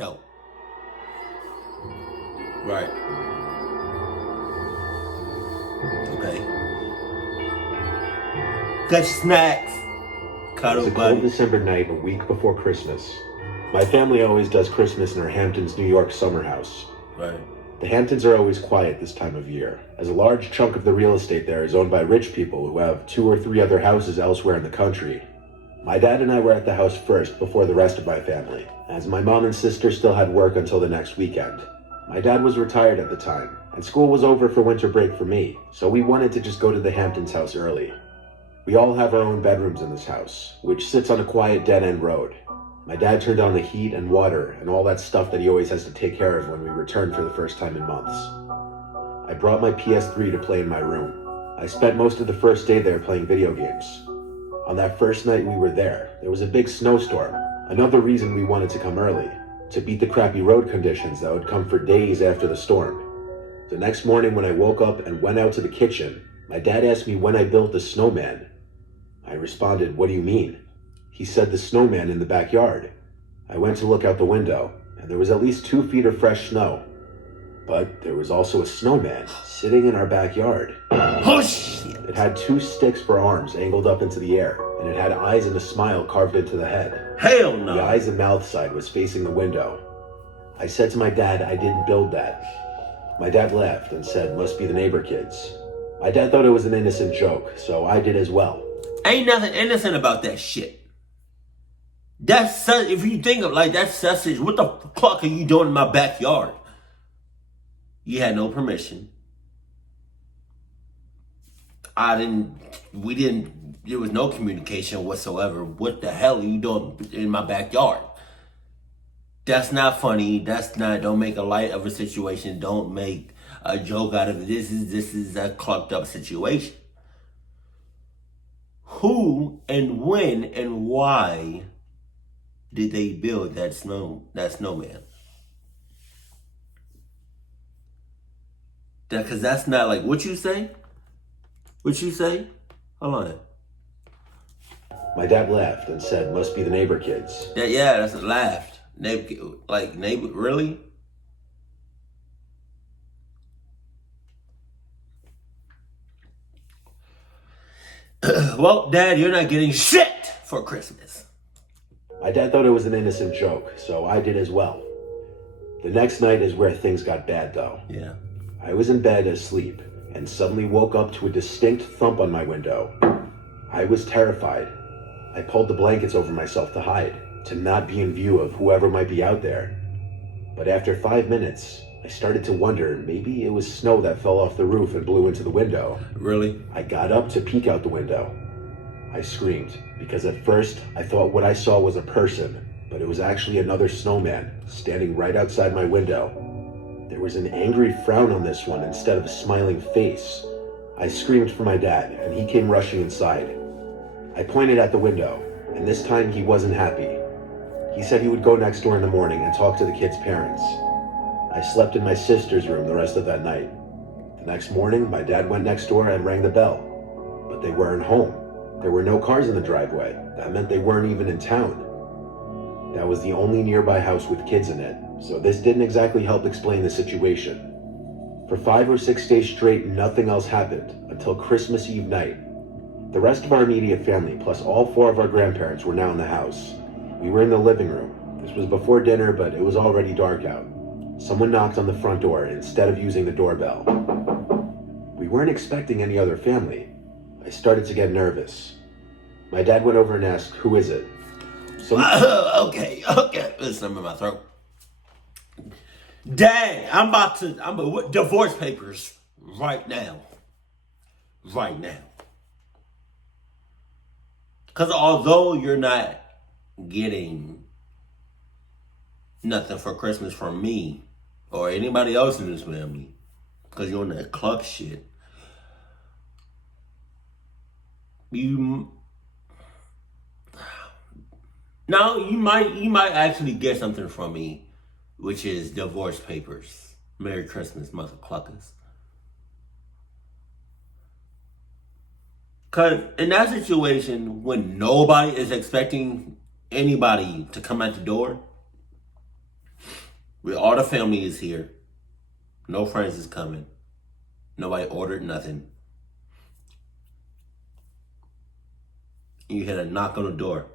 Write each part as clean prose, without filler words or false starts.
dope. Right. Okay. Got snacks. It Cuddle was a buddy. cold December night a week before Christmas. My family always does Christmas in our Hamptons, New York summer house. Right. The Hamptons are always quiet this time of year, as a large chunk of the real estate there is owned by rich people who have 2 or 3 other houses elsewhere in the country. My dad and I were at the house first before the rest of my family, as my mom and sister still had work until the next weekend. My dad was retired at the time, and school was over for winter break for me, so we wanted to just go to the Hamptons house early. We all have our own bedrooms in this house, which sits on a quiet dead-end road. My dad turned on the heat and water and all that stuff that he always has to take care of when we return for the first time in months. I brought my PS3 to play in my room. I spent most of the first day there playing video games. On that first night we were there was a big snowstorm, another reason we wanted to come early, to beat the crappy road conditions that would come for days after the storm. The next morning when I woke up and went out to the kitchen, my dad asked me when I built the snowman. I responded, "What do you mean?" He said the snowman in the backyard. I went to look out the window, and there was at least 2 feet of fresh snow. But there was also a snowman sitting in our backyard. Oh, shit. It had 2 sticks for arms angled up into the air, and it had eyes and a smile carved into the head. Hell no. The eyes and mouth side was facing the window. I said to my dad, I didn't build that. My dad laughed and said, must be the neighbor kids. My dad thought it was an innocent joke, so I did as well. Ain't nothing innocent about that shit. That's if you think of like that's sausage, what the fuck are you doing in my backyard? You had no permission. There was no communication whatsoever. What the hell are you doing in my backyard? That's not funny. Don't make a light of a situation. Don't make a joke out of it. This is a clucked up situation. Who and when and why did they build that snowman? Because that's not like what you say. What you say? Hold on. My dad laughed and said, must be the neighbor kids. Yeah, that's a laughed. Neighbor, really? Well, Dad, you're not getting shit for Christmas. My dad thought it was an innocent joke, so I did as well. The next night is where things got bad, though. Yeah. I was in bed asleep and suddenly woke up to a distinct thump on my window. I was terrified. I pulled the blankets over myself to hide, to not be in view of whoever might be out there. But after 5 minutes, I started to wonder maybe it was snow that fell off the roof and blew into the window. Really? I got up to peek out the window. I screamed, because at first I thought what I saw was a person, but it was actually another snowman standing right outside my window. There was an angry frown on this one instead of a smiling face. I screamed for my dad, and he came rushing inside. I pointed at the window, and this time he wasn't happy. He said he would go next door in the morning and talk to the kids' parents. I slept in my sister's room the rest of that night. The next morning, my dad went next door and rang the bell, but they weren't home. There were no cars in the driveway. That meant they weren't even in town. That was the only nearby house with kids in it, so this didn't exactly help explain the situation. For 5 or 6 days straight, nothing else happened until Christmas Eve night. The rest of our immediate family, plus all 4 of our grandparents, were now in the house. We were in the living room. This was before dinner, but it was already dark out. Someone knocked on the front door instead of using the doorbell. We weren't expecting any other family. I started to get nervous. My dad went over and asked, who is it? Okay. There's something in my throat. Dang, I'm divorce papers right now. Right now. Because although you're not getting nothing for Christmas from me or anybody else in this family, because you're on that cluck shit, you might actually get something from me, which is divorce papers. Merry Christmas, mother cluckers. Because in that situation, when nobody is expecting anybody to come at the door, All the family is here. No friends is coming. Nobody ordered nothing. And you had a knock on the door.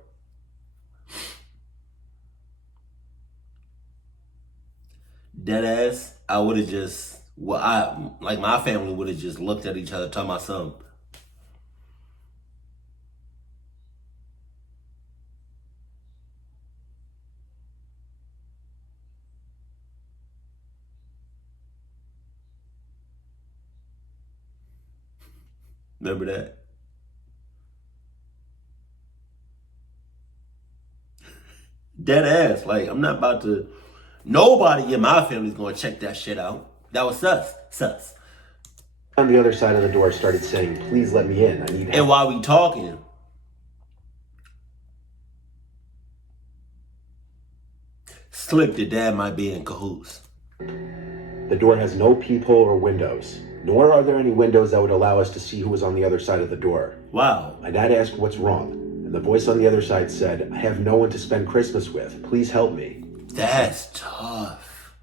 Deadass, I would have just, my family would have just looked at each other, talking about something. Remember that? Deadass, like, I'm not about to, nobody in my family's gonna check that shit out. That was sus. On the other side of the door started saying, "Please let me in, I need help." And while we talking, slipped that dad might be in cahoots. The door has no peephole or windows, nor are there any windows that would allow us to see who was on the other side of the door. Wow. My dad asked what's wrong, and the voice on the other side said, "I have no one to spend Christmas with. Please help me." That's tough.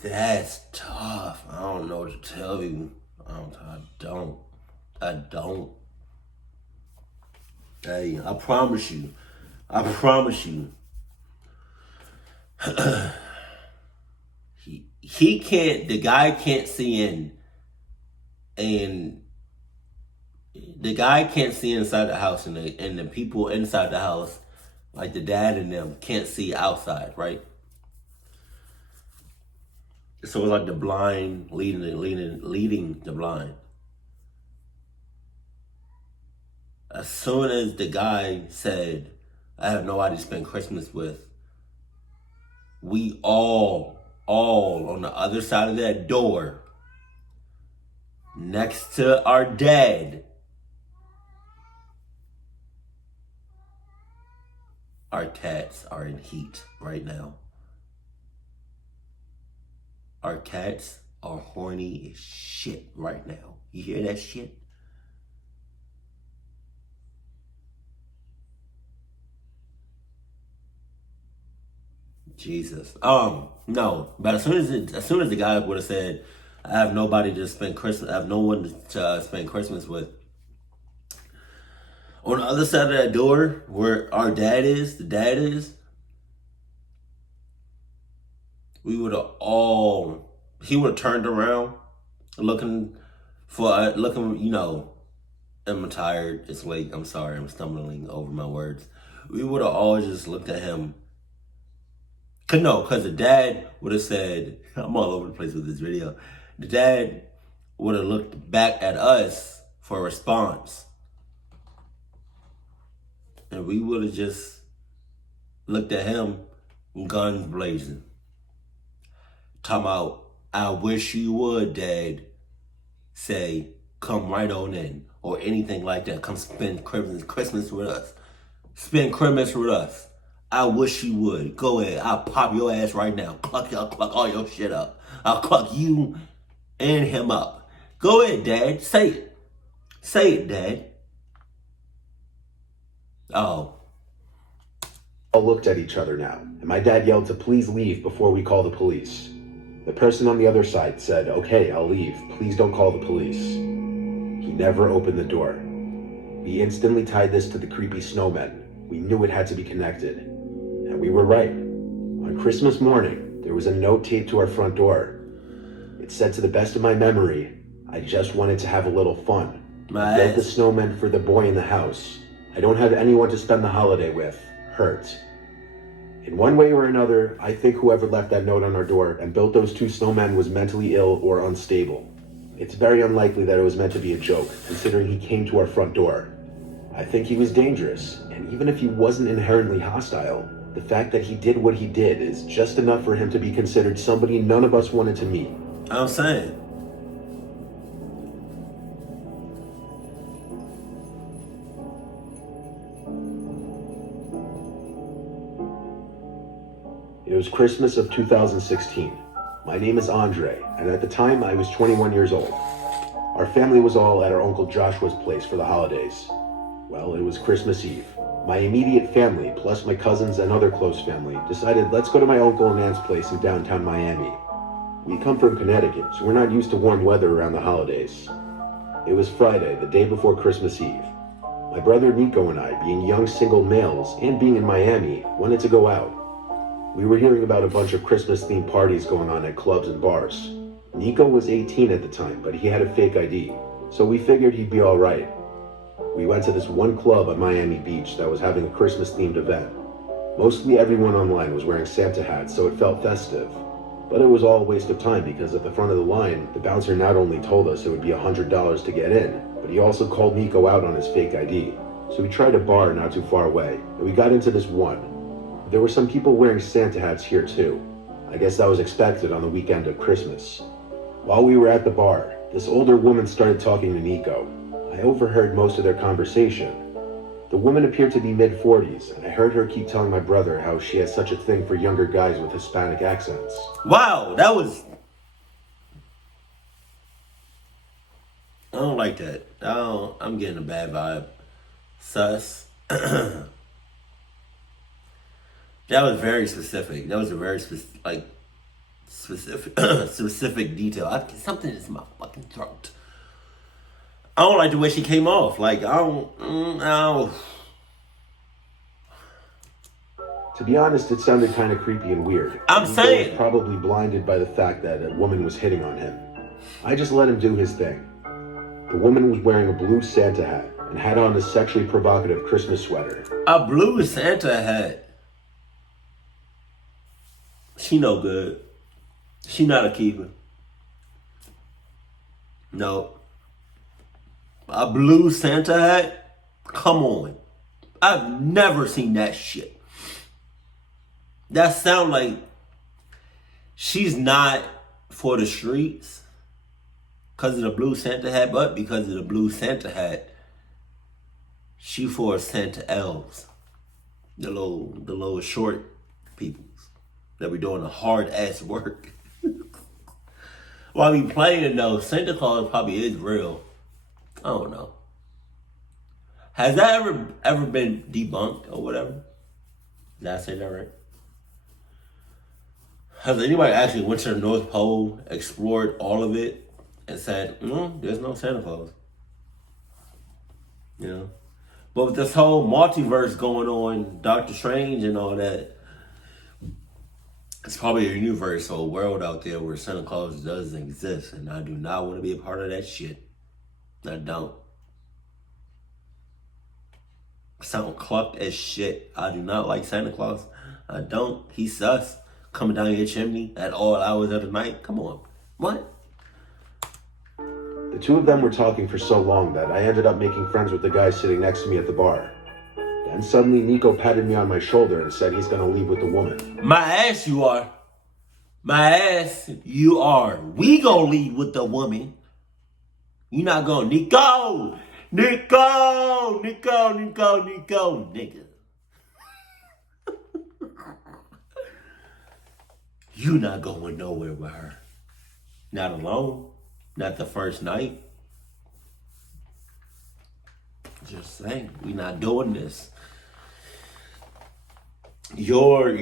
That's tough. I don't know what to tell you. I don't. Hey, I promise you. He can't, the guy can't see in, and the guy can't see inside the house, and the people inside the house, like the dad and them, can't see outside, right? So it's like the blind leading the blind. As soon as the guy said, "I have nobody to spend Christmas with," we all on the other side of that door, next to our dad, our cats are in heat right now. Our cats are horny as shit right now. You hear that shit? Jesus. No. But as soon as the guy would have said, "I have nobody to spend Christmas. I have no one to spend Christmas with," on the other side of that door, where our dad is, the dad is, we would have all. He would have turned around, looking. I'm tired. It's late. I'm sorry. I'm stumbling over my words. We would have all just looked at him. Because the dad would have said, I'm all over the place with this video. The dad would have looked back at us for a response. And we would have just looked at him, guns blazing. Talking about, "I wish you would, Dad, say, come right on in," or anything like that. Come spend Christmas with us. Spend Christmas with us. I wish you would. Go ahead. I'll pop your ass right now. Cluck all your shit up. I'll cluck you and him up. Go ahead, Dad. Say it. Say it, Dad. Oh. All looked at each other now, and my dad yelled to please leave before we call the police. The person on the other side said, "Okay, I'll leave. Please don't call the police." He never opened the door. We instantly tied this to the creepy snowmen. We knew it had to be connected. And we were right. On Christmas morning, there was a note taped to our front door. It said, "To the best of my memory, I just wanted to have a little fun. I built the snowman for the boy in the house. I don't have anyone to spend the holiday with. Hurt." In one way or another, I think whoever left that note on our door and built those two snowmen was mentally ill or unstable. It's very unlikely that it was meant to be a joke, considering he came to our front door. I think he was dangerous, and even if he wasn't inherently hostile, the fact that he did what he did is just enough for him to be considered somebody none of us wanted to meet. I'm saying. It was Christmas of 2016. My name is Andre, and at the time I was 21 years old. Our family was all at our Uncle Joshua's place for the holidays. Well, it was Christmas Eve. My immediate family, plus my cousins and other close family, decided let's go to my uncle and aunt's place in downtown Miami. We come from Connecticut, so we're not used to warm weather around the holidays. It was Friday, the day before Christmas Eve. My brother Nico and I, being young single males and being in Miami, wanted to go out. We were hearing about a bunch of Christmas-themed parties going on at clubs and bars. Nico was 18 at the time, but he had a fake ID, so we figured he'd be alright. We went to this one club on Miami Beach that was having a Christmas-themed event. Mostly everyone online was wearing Santa hats, so it felt festive. But it was all a waste of time because at the front of the line, the bouncer not only told us it would be $100 to get in, but he also called Nico out on his fake ID. So we tried a bar not too far away, and we got into this one. There were some people wearing Santa hats here too. I guess that was expected on the weekend of Christmas. While we were at the bar, this older woman started talking to Nico. I overheard most of their conversation. The woman appeared to be mid-40s, and I heard her keep telling my brother how she has such a thing for younger guys with Hispanic accents. Wow, that was... I don't like that. I'm getting a bad vibe. Sus. That was very specific. That was a very specific detail. Something is in my fucking throat. I don't like the way she came off. Like, I don't. To be honest, it sounded kind of creepy and weird. I'm saying. He was probably blinded by the fact that a woman was hitting on him. I just let him do his thing. The woman was wearing a blue Santa hat and had on a sexually provocative Christmas sweater. A blue Santa hat. She no good. She not a keeper. No. A blue Santa hat? Come on. I've never seen that shit. That sound like she's not for the streets because of the blue Santa hat, but because of the blue Santa hat, she for Santa elves. The little short peoples that be doing the hard ass work. While we playing though, Santa Claus probably is real. I don't know. Has that ever been debunked or whatever? Did I say that right? Has anybody actually went to the North Pole, explored all of it, and said, there's no Santa Claus? You know? But with this whole multiverse going on, Doctor Strange and all that, it's probably a universe or a world out there where Santa Claus doesn't exist, and I do not want to be a part of that shit. I don't. Sound clucked as shit. I do not like Santa Claus. I don't. He's sus. Coming down your chimney at all hours of the night. Come on. What? The two of them were talking for so long that I ended up making friends with the guy sitting next to me at the bar. Then suddenly Nico patted me on my shoulder and said he's gonna leave with the woman. My ass you are. My ass you are. We gonna leave with the woman. You not going, Nico, nigga. You not going nowhere with her. Not alone. Not the first night. Just saying, we not doing this. Your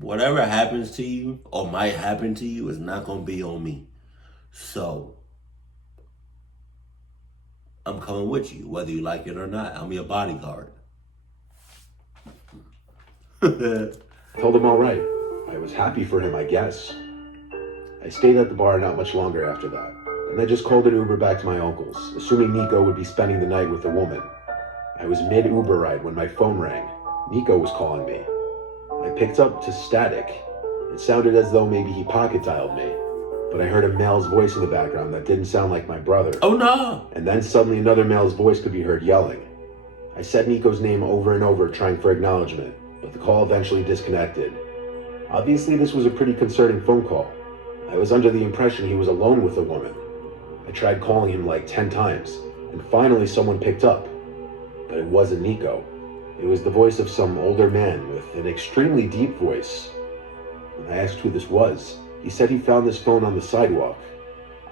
whatever happens to you or might happen to you is not going to be on me. So, I'm coming with you, whether you like it or not. I'm your bodyguard. Told him all right. I was happy for him, I guess. I stayed at the bar not much longer after that, and I just called an Uber back to my uncle's, assuming Nico would be spending the night with a woman. I was mid-Uber ride when my phone rang. Nico was calling me. I picked up to static. It sounded as though maybe he pocket dialed me, but I heard a male's voice in the background that didn't sound like my brother. Oh no! And then suddenly another male's voice could be heard yelling. I said Nico's name over and over, trying for acknowledgement, but the call eventually disconnected. Obviously, this was a pretty concerning phone call. I was under the impression he was alone with a woman. I tried calling him like 10 times, and finally someone picked up. But it wasn't Nico. It was the voice of some older man with an extremely deep voice. When I asked who this was, He said he found this phone on the sidewalk.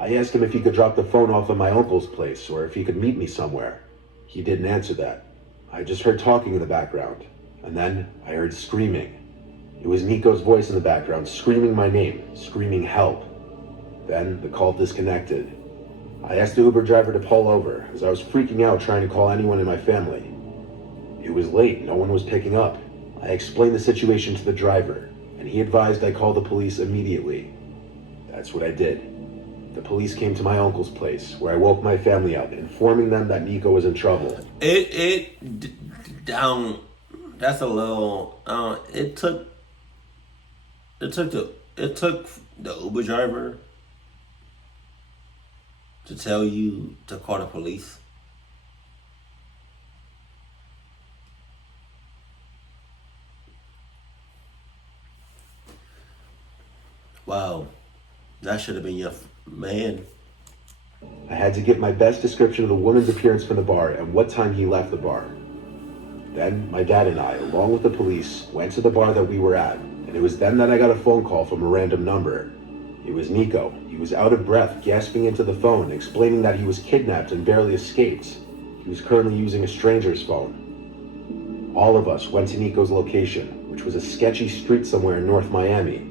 I asked him if he could drop the phone off at my uncle's place or if he could meet me somewhere. He didn't answer that. I just heard talking in the background, and then I heard screaming. It was Nico's voice in the background, screaming my name, screaming help. Then the call disconnected. I asked the Uber driver to pull over, as I was freaking out trying to call anyone in my family. It was late, no one was picking up. I explained the situation to the driver, and he advised I call the police immediately. That's what I did. The police came to my uncle's place, where I woke my family up, informing them that Nico was in trouble. That's a little. It took the Uber driver to tell you to call the police. Wow, that should have been your man. I had to give my best description of the woman's appearance from the bar and what time he left the bar. Then my dad and I, along with the police, went to the bar that we were at, and it was then that I got a phone call from a random number. It was Nico. He was out of breath, gasping into the phone, explaining that he was kidnapped and barely escaped. He was currently using a stranger's phone. All of us went to Nico's location, which was a sketchy street somewhere in North Miami.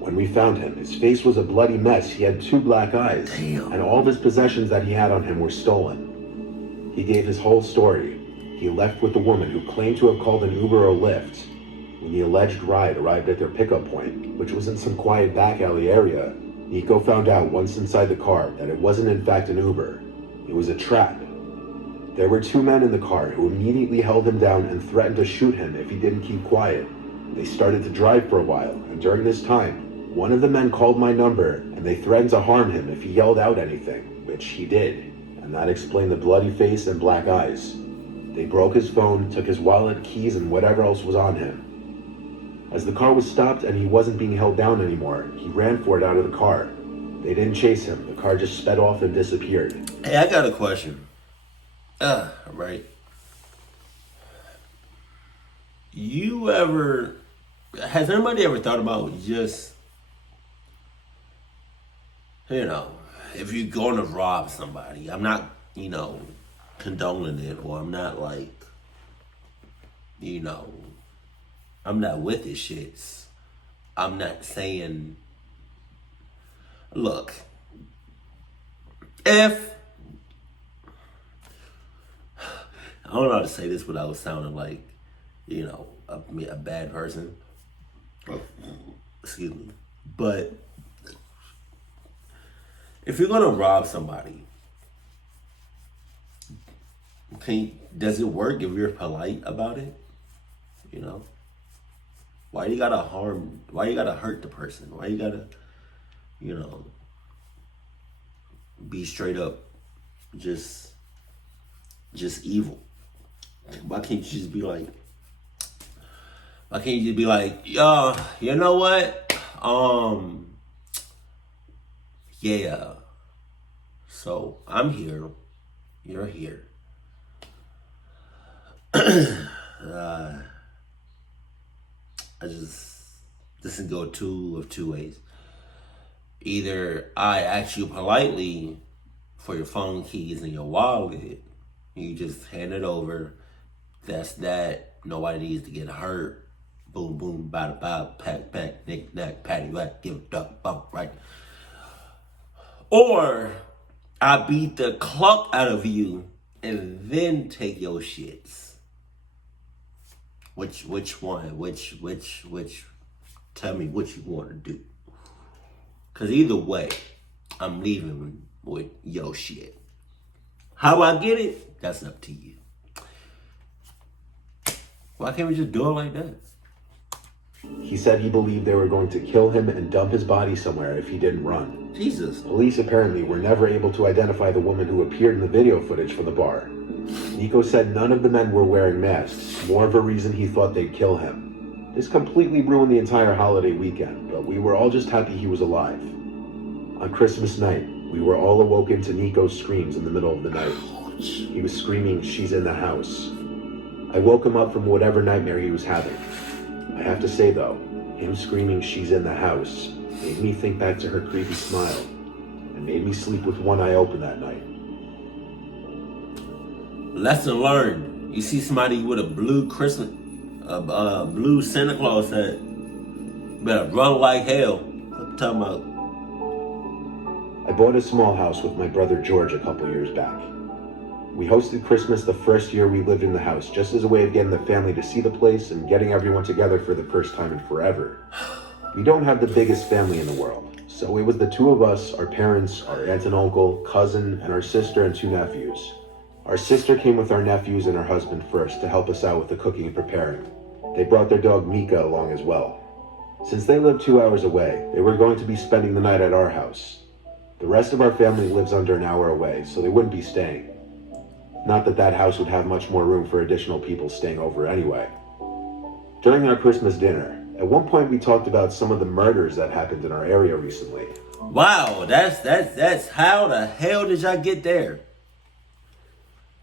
When we found him, his face was a bloody mess. He had 2 black eyes, and all of his possessions that he had on him were stolen. He gave his whole story. He left with the woman who claimed to have called an Uber or Lyft. When the alleged ride arrived at their pickup point, which was in some quiet back alley area, Nico found out once inside the car that it wasn't in fact an Uber. It was a trap. There were 2 men in the car who immediately held him down and threatened to shoot him if he didn't keep quiet. They started to drive for a while, and during this time, one of the men called my number, and they threatened to harm him if he yelled out anything, which he did, and that explained the bloody face and black eyes. They broke his phone, took his wallet, keys, and whatever else was on him. As the car was stopped and he wasn't being held down anymore, he ran for it out of the car. They didn't chase him. The car just sped off and disappeared. Hey, I got a question. Right. Has anybody ever thought about just, if you're going to rob somebody, I'm not, condoning it, or I'm not like, I'm not with this shit. I'm not saying, look, if, I don't know how to say this without sounding like, a bad person. Excuse me. But if you're gonna rob somebody, does it work if you're polite about it? Why you gotta hurt the person? Why you gotta, be straight up just evil? Why can't you just be like, yo, you know what? Yeah. So I'm here. You're here. This can go two ways. Either I ask you politely for your phone keys and your wallet, you just hand it over. That's that. Nobody needs to get hurt. Boom, boom, bada, bada, pack, knick, knack, patty, whack, give it up, bump, right? Or I beat the clock out of you and then take your shits. Which one? Which? Tell me what you want to do. Because either way, I'm leaving with your shit. How I get it, that's up to you. Why can't we just do it like that? He said he believed they were going to kill him and dump his body somewhere if he didn't run. Jesus. Police apparently were never able to identify the woman who appeared in the video footage from the bar. Nico said none of the men were wearing masks, more of a reason he thought they'd kill him. This completely ruined the entire holiday weekend, but we were all just happy he was alive. On Christmas night, we were all awoken to Nico's screams in the middle of the night. He was screaming, "She's in the house." I woke him up from whatever nightmare he was having. I have to say though, him screaming "she's in the house" made me think back to her creepy smile and made me sleep with one eye open that night. Lesson learned. You see somebody with a blue Christmas, blue Santa Claus hat, better run like hell. What I'm talking about? I bought a small house with my brother George a couple years back. We hosted Christmas the first year we lived in the house, just as a way of getting the family to see the place and getting everyone together for the first time in forever. We don't have the biggest family in the world, so it was the two of us, our parents, our aunt and uncle, cousin, and our sister and two nephews. Our sister came with our nephews and her husband first to help us out with the cooking and preparing. They brought their dog Mika along as well. Since they lived 2 hours away, they were going to be spending the night at our house. The rest of our family lives under an hour away, so they wouldn't be staying. Not that that house would have much more room for additional people staying over anyway. During our Christmas dinner, at one point we talked about some of the murders that happened in our area recently. Wow, that's how the hell did y'all get there?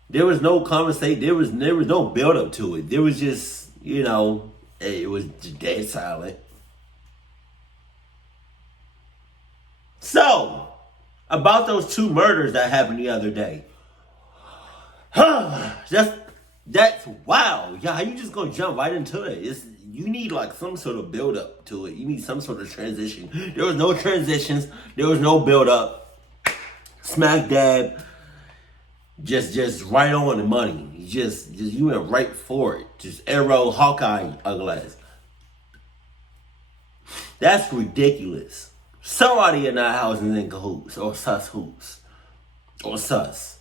There was no conversation. There was no build up to it. There was just, it was just dead silent. So, about those two murders that happened the other day. That's wow. Yeah, how you just gonna jump right into it? You need like some sort of build up to it. You need some sort of transition. There was no transitions. There was no build up. Smack dab. Just right on the money. You went right for it. Just arrow, Hawkeye, glass. That's ridiculous. Somebody in that house is in cahoots or sus hoots or sus.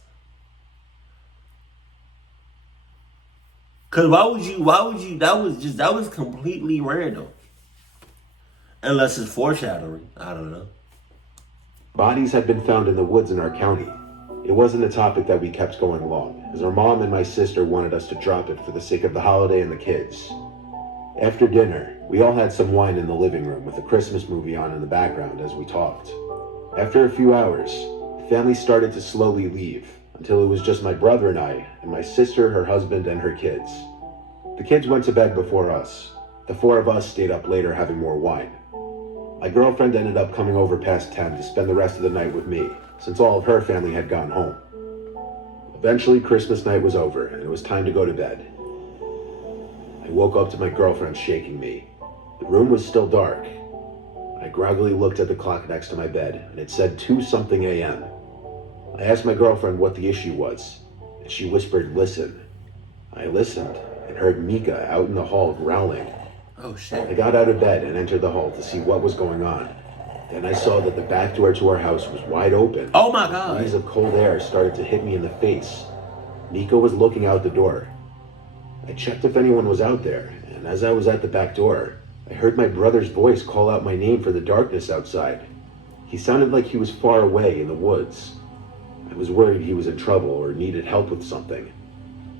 Cause why would you? That was completely random. Unless it's foreshadowing. I don't know. Bodies had been found in the woods in our county. It wasn't a topic that we kept going along, as our mom and my sister wanted us to drop it for the sake of the holiday and the kids. After dinner, we all had some wine in the living room with a Christmas movie on in the background as we talked. After a few hours, the family started to slowly leave, until it was just my brother and my sister, her husband, and her kids. The kids went to bed before us. The four of us stayed up later having more wine. My girlfriend ended up coming over past 10 to spend the rest of the night with me, since all of her family had gone home. Eventually, Christmas night was over, and it was time to go to bed. I woke up to my girlfriend shaking me. The room was still dark. I groggily looked at the clock next to my bed, and it said 2-something a.m. I asked my girlfriend what the issue was, and she whispered, "Listen." I listened, and heard Mika out in the hall growling. Oh shit. I got out of bed and entered the hall to see what was going on. Then I saw that the back door to our house was wide open. Oh my god. A breeze of cold air started to hit me in the face. Mika was looking out the door. I checked if anyone was out there, and as I was at the back door, I heard my brother's voice call out my name for the darkness outside. He sounded like he was far away in the woods. I was worried he was in trouble or needed help with something.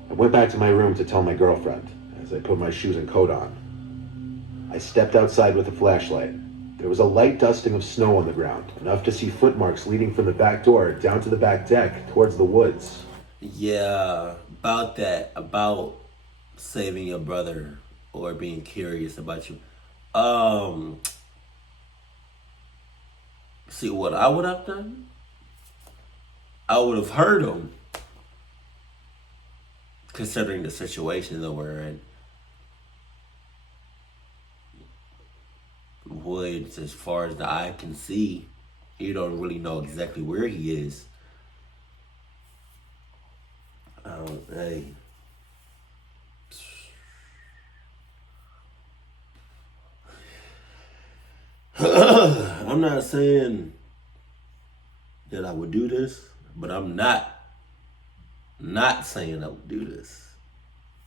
I went back to my room to tell my girlfriend as I put my shoes and coat on. I stepped outside with a flashlight. There was a light dusting of snow on the ground, enough to see footmarks leading from the back door down to the back deck towards the woods. Yeah, about that, about saving your brother or being curious about you. See what I would have done? I would have heard him, considering the situation that we're in. Woods, as far as the eye can see, you don't really know exactly where he is. Hey. I'm not saying that I would do this, but I'm not saying I would do this.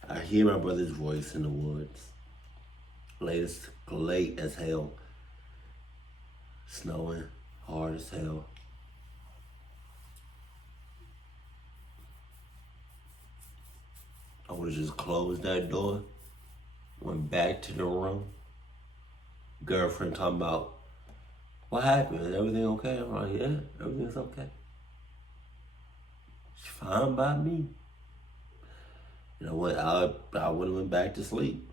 I hear my brother's voice in the woods. Late as hell. Snowing hard as hell. I would have just closed that door, went back to the room. Girlfriend talking about, "What happened? Is everything okay?" I'm like, "Yeah, everything's okay. It's fine by me." You know what? I would have went back to sleep.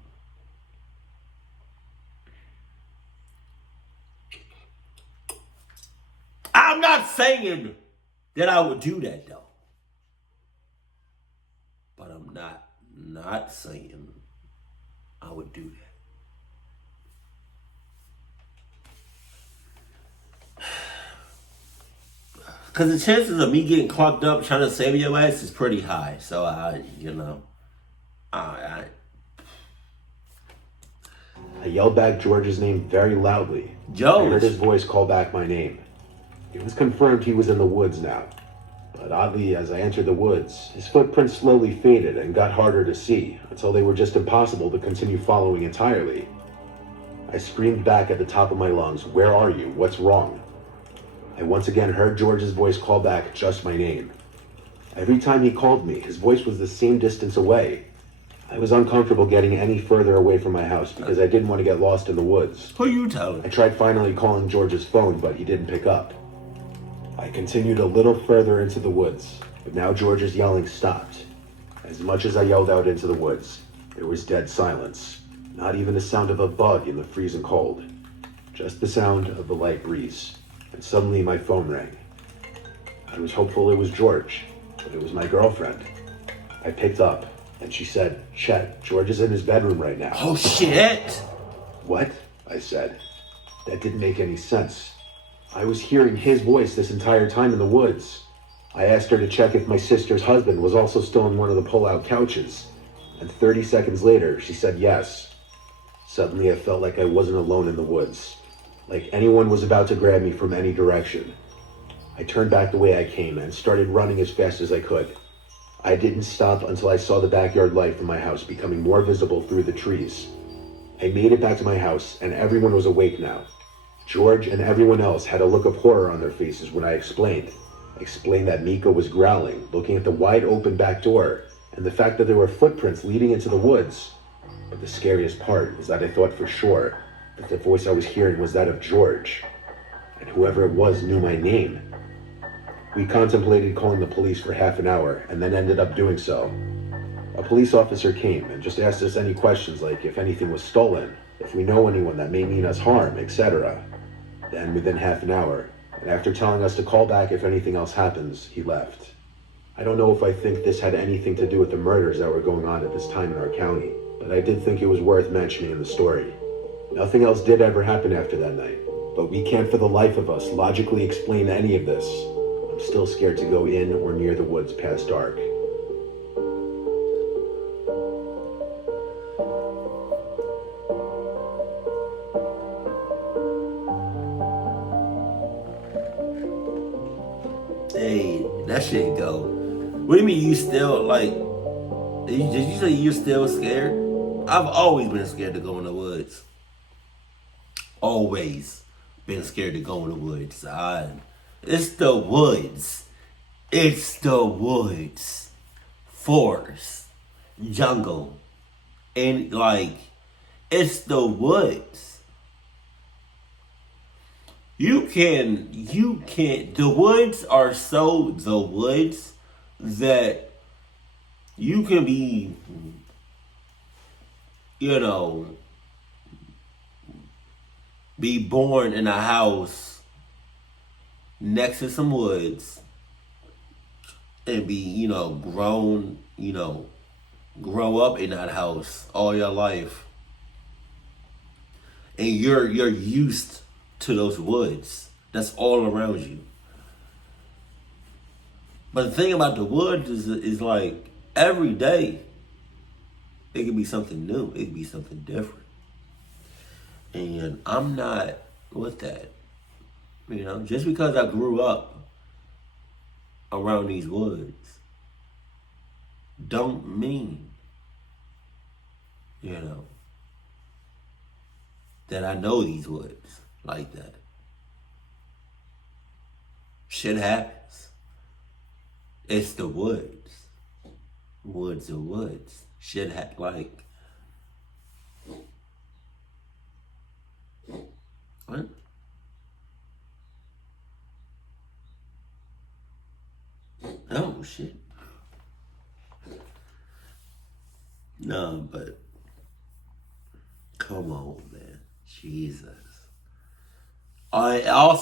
I'm not saying that I would do that though. But I'm not saying I would do that. Because the chances of me getting clocked up trying to save your ass is pretty high. So, I yelled back George's name very loudly. George. I heard his voice call back my name. It was confirmed he was in the woods now. But oddly, as I entered the woods, his footprints slowly faded and got harder to see until they were just impossible to continue following entirely. I screamed back at the top of my lungs, "Where are you? What's wrong?" I once again heard George's voice call back just my name. Every time he called me, his voice was the same distance away. I was uncomfortable getting any further away from my house because I didn't want to get lost in the woods. Who you telling? I tried finally calling George's phone, but he didn't pick up. I continued a little further into the woods, but now George's yelling stopped. As much as I yelled out into the woods, there was dead silence. Not even the sound of a bug in the freezing cold. Just the sound of the light breeze. And suddenly my phone rang. I was hopeful it was George, but it was my girlfriend. I picked up, and she said, "Chet, George is in his bedroom right now." Oh, shit! "What?" I said. That didn't make any sense. I was hearing his voice this entire time in the woods. I asked her to check if my sister's husband was also still on one of the pull-out couches, and 30 seconds later, she said yes. Suddenly, I felt like I wasn't alone in the woods, like anyone was about to grab me from any direction. I turned back the way I came and started running as fast as I could. I didn't stop until I saw the backyard light from my house becoming more visible through the trees. I made it back to my house, and everyone was awake now. George and everyone else had a look of horror on their faces when I explained that Mika was growling, looking at the wide open back door, and the fact that there were footprints leading into the woods. But the scariest part is that I thought for sure that the voice I was hearing was that of George, and whoever it was knew my name. We contemplated calling the police for half an hour, and then ended up doing so. A police officer came and just asked us any questions like if anything was stolen, if we know anyone that may mean us harm, etc. Then within half an hour, and after telling us to call back if anything else happens, he left. I don't know if I think this had anything to do with the murders that were going on at this time in our county, but I did think it was worth mentioning in the story. Nothing else did ever happen after that night, but we can't for the life of us logically explain any of this. I'm still scared to go in or near the woods past dark. Hey, that shit go. What do you mean you still, like, did you say you're still scared? I've always been scared to go in the woods. Always been scared to go in the woods. It's the woods. It's the woods. Forest. Jungle. And, like, it's the woods. You can't, the woods are so the woods that you can be, be born in a house next to some woods and be, grown, grow up in that house all your life. And you're used to those woods. That's all around you. But the thing about the woods is like every day it could be something new. It could be something different. And I'm not with that. Just because I grew up around these woods don't mean, that I know these woods like that. Shit happens. It's the woods. Woods are woods. Shit like. What? Oh, shit. No, but come on, man. Jesus. I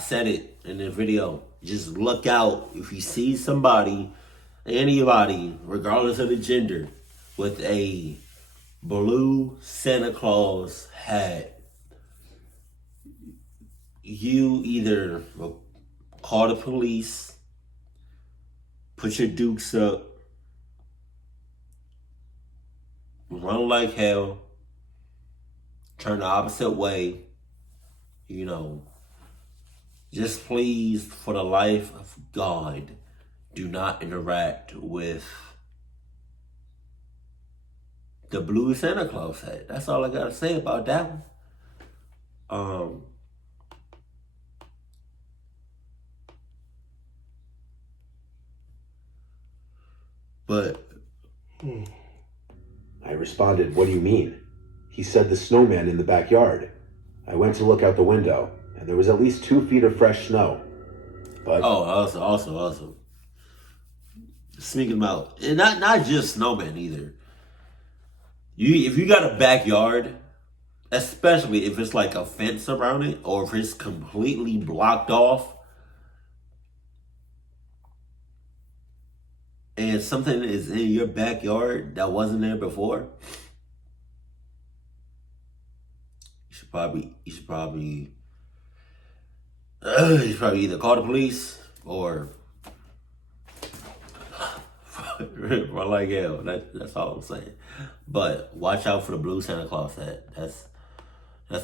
said it in the video. Just look out if you see somebody, anybody, regardless of the gender, with a blue Santa Claus hat. You either call the police, put your dukes up, run like hell, turn the opposite way. Just please, for the life of God, do not interact with the blue Santa Claus hat. That's all I gotta say about that one. But I responded, "What do you mean?" He said the snowman in the backyard. I went to look out the window, and there was at least 2 feet of fresh snow. But also. Speaking about, and not just snowman either. If you got a backyard, especially if it's like a fence around it, or if it's completely blocked off, and something is in your backyard that wasn't there before, you should probably either call the police or run like hell. That's all I'm saying. But watch out for the blue Santa Claus hat. That's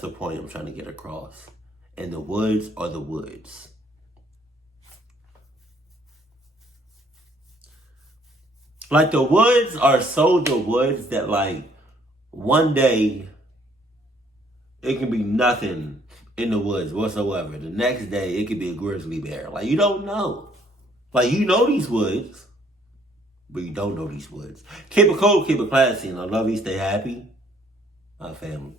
the point I'm trying to get across. And the woods are the woods. Like, the woods are so the woods that, like, one day it can be nothing in the woods whatsoever. The next day it could be a grizzly bear. Like, you don't know. Like, you know these woods, but you don't know these woods. Keep it cool, keep it classy, and I love you. Stay happy. My family.